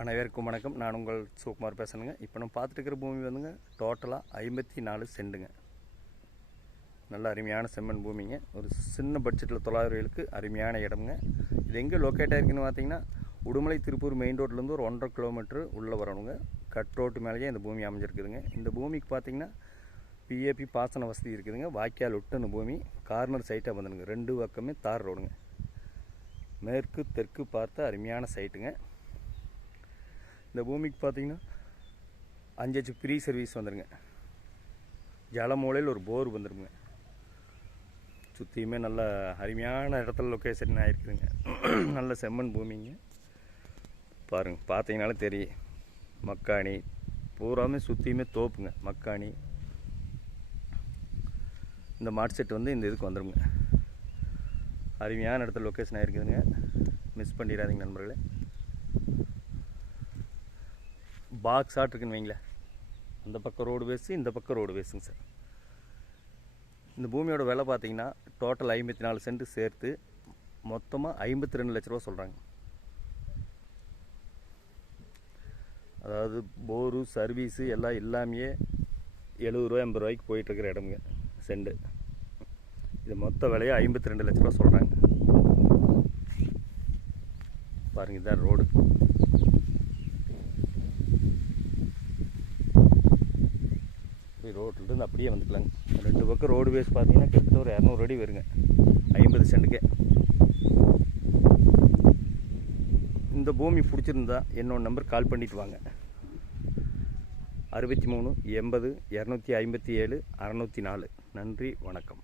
அனைவருக்கும் வணக்கம். நான் உங்கள் சிவகுமார் பேசுகிறேங்க. இப்போ நம்ம பார்த்துட்டு இருக்கிற பூமி வந்துங்க டோட்டலாக 54 சென்ட்டுங்க. நல்ல அருமையான செம்மண் பூமிங்க. ஒரு சின்ன பட்ஜெட்டில் 900 அருமையான இடம்ங்க. இது எங்கே லொக்கேட் ஆகிருக்குன்னு பார்த்தீங்கன்னா, உடுமலை திருப்பூர் மெயின் ரோட்லேருந்து ஒரு 1.5 கிலோமீட்டர் உள்ளே வரணுங்க. கட் ரோட்டு மேலேயே இந்த பூமி அமைஞ்சிருக்குதுங்க. இந்த பூமிக்கு பார்த்தீங்கன்னா பிஏபி பாசன வசதி இருக்குதுங்க. வாய்க்கால் விட்டு இந்த பூமி கார்னர் சைட்டாக வந்துடுங்க. 2 பக்கமே தார் ரோடுங்க. மேற்கு தெற்கு பார்த்த அருமையான சைட்டுங்க. இந்த பூமிக்கு பார்த்தீங்கன்னா 5 ஹெச் ஃப்ரீ சர்வீஸ் வந்துடுங்க. ஜலமூலையில் ஒரு போர் வந்துடுங்க. சுற்றியுமே நல்ல அருமையான இடத்துல லொக்கேஷன் ஆகிருக்குதுங்க. நல்ல செம்மண் பூமிங்க. பாருங்கள், பார்த்தீங்கனாலே தெரியும். மக்காணி பூராமே சுற்றியுமே தோப்புங்க. மக்காணி இந்த மாட் செட் வந்து இந்த இதுக்கு வந்துடுங்க. அருமையான இடத்துல லொக்கேஷன் ஆகிருக்குதுங்க. மிஸ் பண்ணிடாதீங்க நண்பர்களே. பாக்ஸ் ஆட் இருக்குன்னு வைங்களேன். அந்த பக்கம் ரோடு பேஸு, இந்த பக்கம் ரோடு பேஸுங்க சார். இந்த பூமியோட விலை பார்த்தீங்கன்னா டோட்டல் 54 சென்ட் சேர்த்து மொத்தமாக 52 லட்ச ரூபா சொல்கிறாங்க. அதாவது போரு சர்வீஸு எல்லாம் இல்லாமையே 70 ரூபா 80 ரூபாய்க்கு போயிட்டுருக்கிற இடமுங்க செண்டு. இது மொத்த விலையை 52 லட்ச ரூபா சொல்கிறாங்க. பாருங்கள், இதுதான் ரோடு. ரோட்லேருந்து அப்படியே வந்துக்கலாங்க. 2 பக்கம் ரோடு பேஸ் பார்த்தீங்கன்னா கிட்ட ஒரு 200 அடி வருங்க 50 சென்ட்டுக்கே. இந்த பூமி பிடிச்சிருந்தா என்னோட நம்பர் கால் பண்ணிட்டு வாங்க. 63 80 257 604. நன்றி, வணக்கம்.